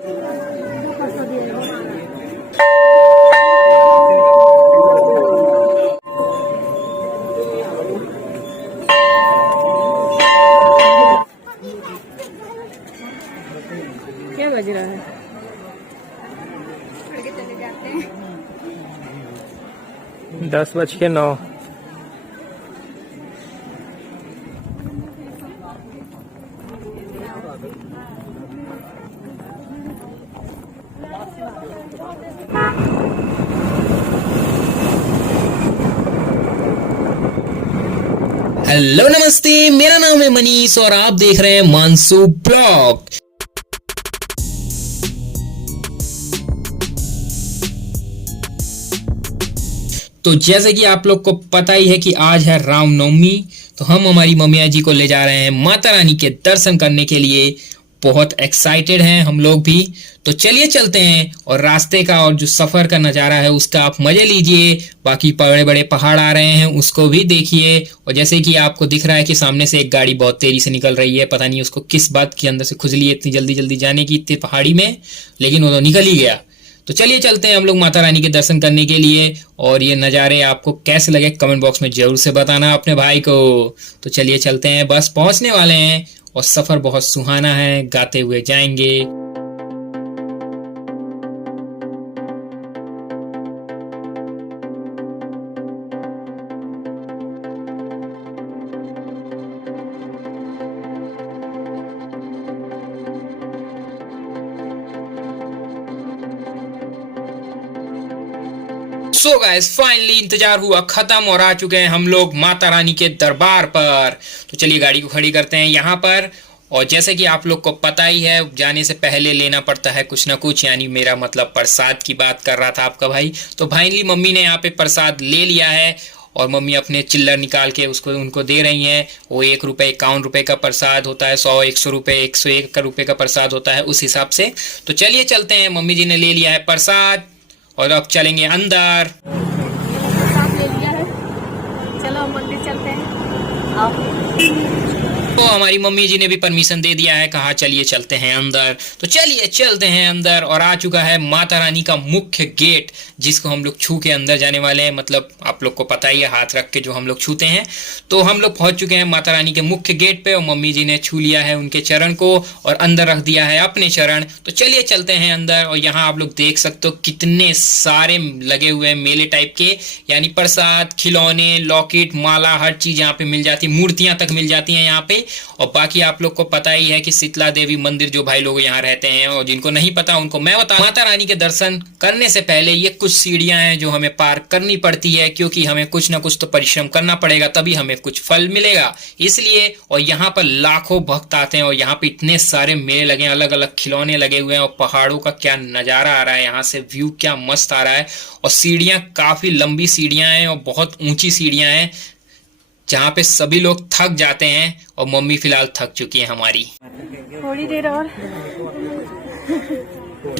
क्या बज रहा है? चले जाते हैं। 10:09। हेलो नमस्ते, मेरा नाम है मनीष और आप देख रहे हैं मानसू ब्लॉग। तो जैसे कि आप लोग को पता ही है कि आज है रामनवमी, तो हम हमारी मम्मिया जी को ले जा रहे हैं माता रानी के दर्शन करने के लिए। बहुत एक्साइटेड हैं हम लोग भी, तो चलिए चलते हैं और रास्ते का और जो सफर का नज़ारा है उसका आप मजे लीजिए। बाकी बड़े बड़े पहाड़ आ रहे हैं उसको भी देखिए। और जैसे कि आपको दिख रहा है कि सामने से एक गाड़ी बहुत तेजी से निकल रही है, पता नहीं उसको किस बात के अंदर से खुजली है इतनी जल्दी जल्दी जाने की इतनी पहाड़ी में, लेकिन वो तो निकल ही गया। तो चलिए चलते हैं हम लोग माता रानी के दर्शन करने के लिए। और ये नज़ारे आपको कैसे लगे कमेंट बॉक्स में जरूर से बताना अपने भाई को। तो चलिए चलते हैं, बस पहुंचने वाले हैं और सफर बहुत सुहाना है, गाते हुए जाएंगे। सो गाइस, फाइनली इंतजार हुआ खत्म और आ चुके हैं हम लोग माता रानी के दरबार पर। तो चलिए गाड़ी को खड़ी करते हैं यहाँ पर। और जैसे कि आप लोग को पता ही है, जाने से पहले लेना पड़ता है कुछ ना कुछ, यानी मेरा मतलब प्रसाद की बात कर रहा था आपका भाई। तो फाइनली मम्मी ने यहाँ पे प्रसाद ले लिया है और मम्मी अपने चिल्लर निकाल के उसको उनको दे रही हैं। वो 1 रुपये 51 रुपये का प्रसाद होता है, 100 100 रुपये 101 रुपये का प्रसाद होता है उस हिसाब से। तो चलिए चलते हैं, मम्मी जी ने ले लिया है प्रसाद और अब चलेंगे अंदर। प्रसाद ले लिया है, चलो मंदिर चलते हैं। आओ। तो हमारी मम्मी जी ने भी परमिशन दे दिया है, कहा चलिए चलते हैं अंदर। तो चलिए चलते हैं अंदर और आ चुका है माता रानी का मुख्य गेट, जिसको हम लोग छू के अंदर जाने वाले हैं। मतलब आप लोग को पता ही है, हाथ रख के जो हम लोग छूते हैं। तो हम लोग पहुंच चुके हैं माता रानी के मुख्य गेट पे और मम्मी जी ने छू लिया है उनके चरण को और अंदर रख दिया है अपने चरण। तो चलिए चलते हैं अंदर। और यहाँ आप लोग देख सकते हो कितने सारे लगे हुए हैं मेले टाइप के, यानी प्रसाद, खिलौने, लॉकेट, माला, हर चीज यहाँ पे मिल जाती है, मूर्तियां तक मिल जाती हैं यहाँ पे। और बाकी आप लोग को पता ही है कि शीतला देवी मंदिर जो भाई लोग यहाँ रहते हैं, और जिनको नहीं पता उनको मैं बता, माता रानी के दर्शन करने से पहले ये कुछ सीढ़ियां हैं जो हमें पार करनी पड़ती है, क्योंकि हमें कुछ ना कुछ तो परिश्रम करना पड़ेगा, तभी हमें कुछ फल मिलेगा इसलिए। और यहाँ पर लाखों भक्त आते हैं और यहाँ पे इतने सारे मेले लगे हैं, अलग अलग खिलौने लगे हुए हैं और पहाड़ों का क्या नजारा आ रहा है, यहाँ से व्यू क्या मस्त आ रहा है। और सीढ़ियां काफी लंबी सीढ़ियां हैं और बहुत ऊंची सीढ़ियां हैं, जहाँ पे सभी लोग थक जाते हैं और मम्मी फिलहाल थक चुकी है हमारी। थोड़ी देर और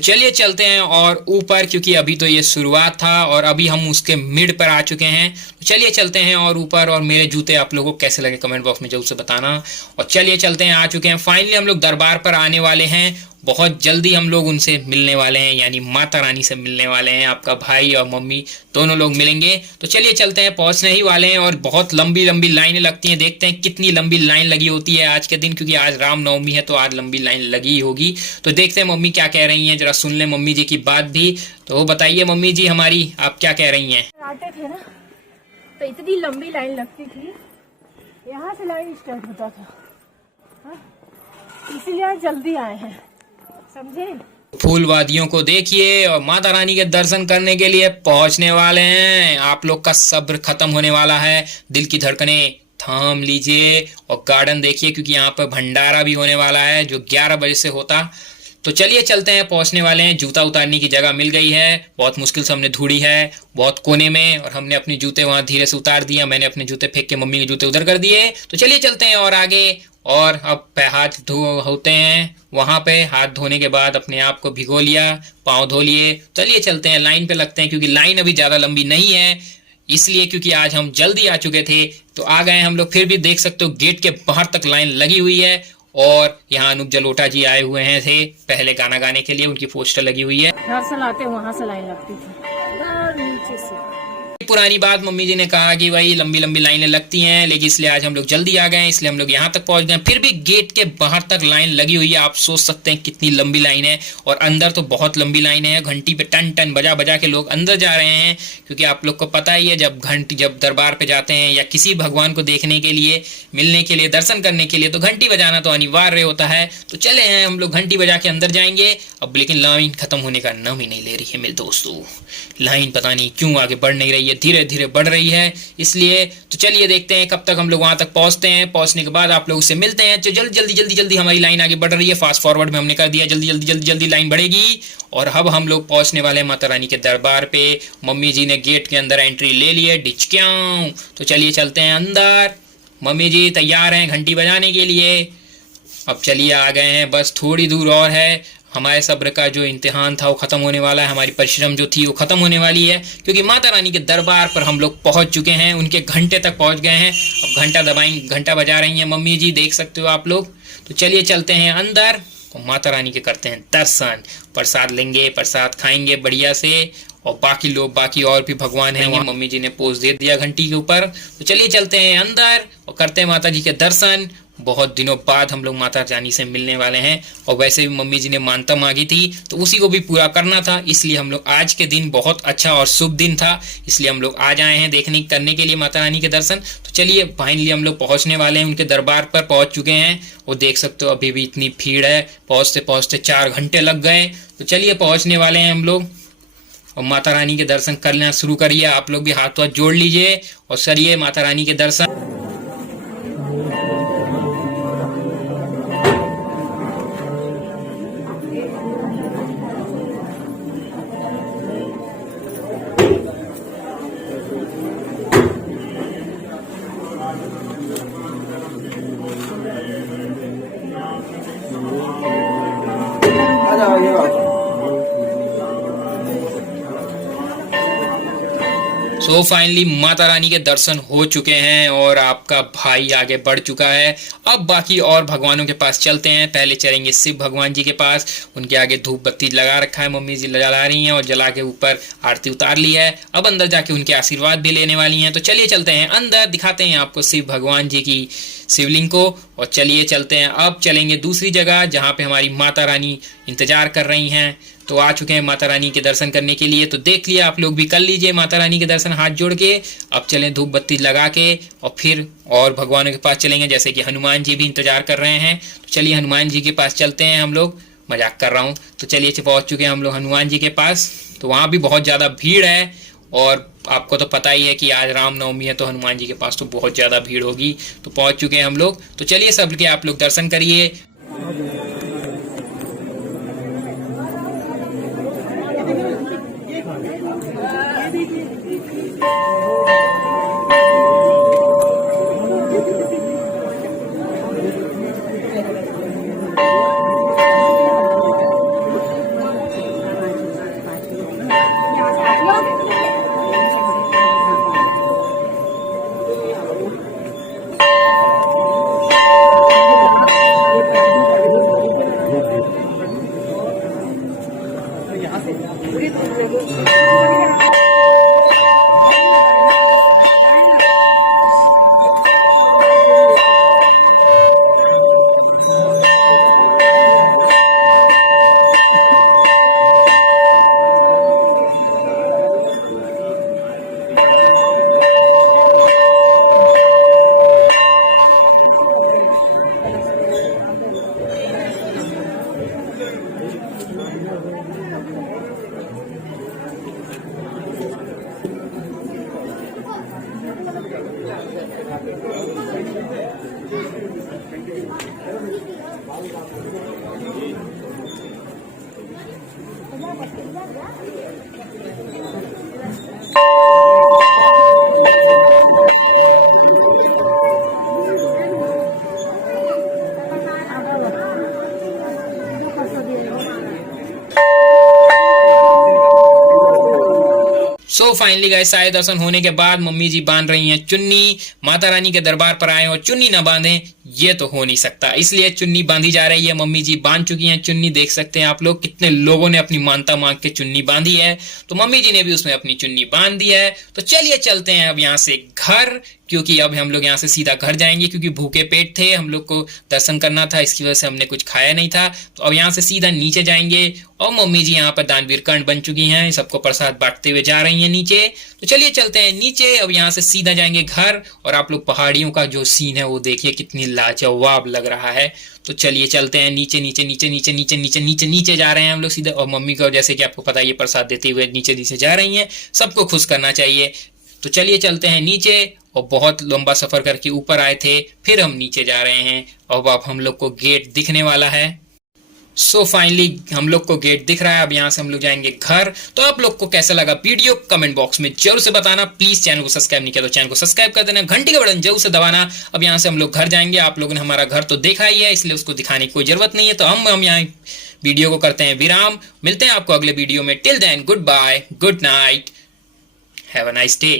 चलिए चलते हैं और ऊपर, क्योंकि अभी तो ये शुरुआत था और अभी हम उसके मिड पर आ चुके हैं। तो चलिए चलते हैं और ऊपर। और मेरे जूते आप लोगों को कैसे लगे कमेंट बॉक्स में जरूर से बताना। और चलिए चलते हैं, आ चुके हैं फाइनली हम लोग दरबार पर आने वाले हैं। बहुत जल्दी हम लोग उनसे मिलने वाले हैं, यानी माता रानी से मिलने वाले हैं। आपका भाई और मम्मी दोनों लोग मिलेंगे। तो चलिए चलते हैं, पहुंचने ही वाले हैं। और बहुत लंबी लंबी लाइनें लगती हैं, देखते हैं कितनी लंबी लाइन लगी होती है आज के दिन, क्योंकि आज रामनवमी है तो आज लंबी लाइन लगी होगी। तो देखते हैं मम्मी क्या कह रही हैं, जरा सुन ले मम्मी जी की बात भी। तो बताइए मम्मी जी हमारी, आप क्या कह रही हैं? आते थे ना तो इतनी लंबी लाइन लगती थी, यहाँ से लाइन स्टार्ट होता था, इसीलिए आज जल्दी आए हैं, समझे। फूल वादियों को देखिए और माता रानी के दर्शन करने के लिए पहुंचने वाले हैं। आप लोग का सब्र खत्म होने वाला है, दिल की धड़कनें थाम लीजिए और गार्डन देखिए, क्योंकि यहाँ पर भंडारा भी होने वाला है जो 11 बजे से होता। तो चलिए चलते हैं, पहुंचने वाले हैं। जूता उतारने की जगह मिल गई है, बहुत मुश्किल से हमने ढूंढी है बहुत कोने में, और हमने अपने जूते वहां धीरे से उतार दिया। मैंने अपने जूते फेंक के मम्मी के जूते उधर कर दिए। तो चलिए चलते हैं और आगे। और अब हाथ धोते हैं, वहां पे हाथ धोने के बाद अपने आप को भिगो लिया, पाँव धो लिए। चलिए चलते हैं, लाइन पे लगते हैं, क्योंकि लाइन अभी ज्यादा लंबी नहीं है, इसलिए क्योंकि आज हम जल्दी आ चुके थे। तो आ गए हम लोग, फिर भी देख सकते हो गेट के बाहर तक लाइन लगी हुई है और यहाँ अनूप जलोटा जी आए हुए हैं थे पहले गाना गाने के लिए, उनकी पोस्टर लगी हुई है। घर से लाते वहां से लाइन लगती थी और नीचे से। पुरानी बात, मम्मी जी ने कहा कि भाई लंबी लंबी लाइनें लगती हैं, लेकिन इसलिए आज हम लोग जल्दी आ गए, इसलिए हम लोग यहाँ तक पहुंच गए। फिर भी गेट के बाहर तक लाइन लगी हुई है, आप सोच सकते हैं कितनी लंबी लाइन है। और अंदर तो बहुत लंबी लाइन है, घंटी पे टन टन बजा बजा के लोग अंदर जा रहे हैं, क्योंकि आप लोग को पता ही है जब दरबार पे जाते हैं या किसी भगवान को देखने के लिए, मिलने के लिए, दर्शन करने के लिए, तो घंटी बजाना तो अनिवार्य होता है। तो चले हैं हम लोग घंटी बजा के अंदर जाएंगे अब, लेकिन लाइन खत्म होने का नाम ही नहीं ले रही है मेरे दोस्तों। लाइन पता नहीं क्यों आगे बढ़ नहीं रही है, धीरे धीरे बढ़ रही है। इसलिए तो चलिए देखते हैं कब तक हम लोग वहां तक पहुंचते हैं। पहुंचने के बाद आप लोगों से मिलते हैं। तो जल्दी जल्दी जल्दी जल्दी हमारी लाइन आगे बढ़ रही है, फास्ट फॉरवर्ड में हमने कर दिया, जल्दी जल्दी जल्दी जल्दी लाइन बढ़ेगी। और अब हम लोग पहुंचने वाले हैं माता रानी के दरबार पे। मम्मी जी ने गेट के अंदर एंट्री ले ली है, डिचक्याऊं। तो चलिए चलते हैं अंदर। मम्मी जी तैयार हैं घंटी बजाने के लिए। अब चलिए आ गए हैं, बस थोड़ी दूर और है। हमारे सब्र का जो इम्तिहान था वो खत्म होने वाला है, हमारी परिश्रम जो थी वो खत्म होने वाली है, क्योंकि माता रानी के दरबार पर हम लोग पहुंच चुके हैं, उनके घंटे तक पहुंच गए हैं। अब घंटा दबाएंगे, घंटा बजा रही हैं मम्मी जी, देख सकते हो आप लोग। तो चलिए चलते हैं अंदर और माता रानी के करते हैं दर्शन। प्रसाद लेंगे, प्रसाद खाएंगे बढ़िया से। और बाकी लोग, बाकी और भी भगवान हैं वहाँ। मम्मी जी ने पोज दे दिया घंटी के ऊपर। तो चलिए चलते हैं अंदर और करते हैं माता जी के दर्शन। बहुत दिनों बाद हम लोग माता रानी से मिलने वाले हैं, और वैसे भी मम्मी जी ने मानता मांगी थी तो उसी को भी पूरा करना था, इसलिए हम लोग आज के दिन बहुत अच्छा और शुभ दिन था, इसलिए हम लोग आज आए हैं देखने करने के लिए माता रानी के दर्शन। तो चलिए फाइनली हम लोग पहुंचने वाले हैं, उनके दरबार पर पहुंच चुके हैं। और देख सकते हो अभी भी इतनी भीड़ है, पहुंचते पहुंचते 4 घंटे लग गए। तो चलिए पहुंचने वाले हैं हम लोग, और माता रानी के दर्शन करना शुरू करिए। आप लोग भी हाथ हाथ जोड़ लीजिए और करिए माता रानी के दर्शन। सो फाइनली माता रानी के दर्शन हो चुके हैं और आपका भाई आगे बढ़ चुका है। अब बाकी और भगवानों के पास चलते हैं। पहले चलेंगे शिव भगवान जी के पास, उनके आगे धूप बत्ती लगा रखा है, मम्मी जी जला रही हैं और जला के ऊपर आरती उतार ली है। अब अंदर जाके उनके आशीर्वाद भी लेने वाली हैं। तो चलिए चलते हैं अंदर, दिखाते हैं आपको शिव भगवान जी की शिवलिंग को। और चलिए चलते हैं, अब चलेंगे दूसरी जगह जहाँ पे हमारी माता रानी इंतजार कर रही हैं। तो आ चुके हैं माता रानी के दर्शन करने के लिए। तो देख लिया, आप लोग भी कर लीजिए माता रानी के दर्शन हाथ जोड़ के। अब चलें धूप बत्ती लगा के और फिर और भगवानों के पास चलेंगे, जैसे कि हनुमान जी भी इंतजार कर रहे हैं। तो चलिए हनुमान जी के पास चलते हैं हम लोग, मजाक कर रहा हूँ। तो चलिए पहुँच चुके हैं हम लोग हनुमान जी के पास। तो वहाँ भी बहुत ज़्यादा भीड़ है, और आपको तो पता ही है कि आज रामनवमी है, तो हनुमान जी के पास तो बहुत ज़्यादा भीड़ होगी। तो पहुँच चुके हैं हम लोग। तो चलिए सबके आप लोग दर्शन करिए। सो फाइनली गाइस, सारे दर्शन होने के बाद मम्मी जी बांध रही हैं चुन्नी। माता रानी के दरबार पर आए और चुन्नी ना बांधें ये तो हो नहीं सकता, इसलिए चुन्नी बांधी जा रही है। मम्मी जी बांध चुकी हैं चुन्नी, देख सकते हैं आप लोग कितने लोगों ने अपनी मानता मांग के चुन्नी बांधी है, तो मम्मी जी ने भी उसमें अपनी चुन्नी बांध दी है। तो चलिए चलते हैं अब यहाँ से घर, क्योंकि अब हम लोग यहाँ से सीधा घर जाएंगे, क्योंकि भूखे पेट थे, हम लोग को दर्शन करना था, इसकी वजह से हमने कुछ खाया नहीं था। तो अब यहाँ से सीधा नीचे जाएंगे और मम्मी जी यहाँ पर दानवीर कर्ण बन चुकी हैं, सबको प्रसाद बांटते हुए जा रही हैं नीचे। तो चलिए चलते हैं नीचे, अब यहाँ से सीधा जाएंगे घर। और आप लोग पहाड़ियों का जो सीन है वो देखिए कितनी लाजवाब लग रहा है। तो चलिए चलते हैं नीचे नीचे नीचे नीचे नीचे नीचे नीचे नीचे जा रहे हैं हम लोग सीधे। और मम्मी को जैसे कि आपको पता है ये प्रसाद देते हुए नीचे नीचे जा रही हैं, सबको खुश करना चाहिए। तो चलिए चलते हैं नीचे, और बहुत लंबा सफर करके ऊपर आए थे, फिर हम नीचे जा रहे हैं। अब हम लोग को गेट दिखने वाला है। सो फाइनली हम लोग को गेट दिख रहा है। अब यहाँ से हम लोग जाएंगे घर। तो आप लोग को कैसा लगा वीडियो कमेंट बॉक्स में जरूर से बताना। प्लीज चैनल को सब्सक्राइब नहीं किया तो चैनल को सब्सक्राइब कर देना, घंटी का बटन जरूर से दबाना। अब यहाँ से हम लोग घर जाएंगे। आप लोगों ने हमारा घर तो देखा ही है, इसलिए उसको दिखाने की कोई जरूरत नहीं है। तो हम यहाँ वीडियो को करते हैं विराम। मिलते हैं आपको अगले वीडियो में। Till then goodbye, good night, have a nice day.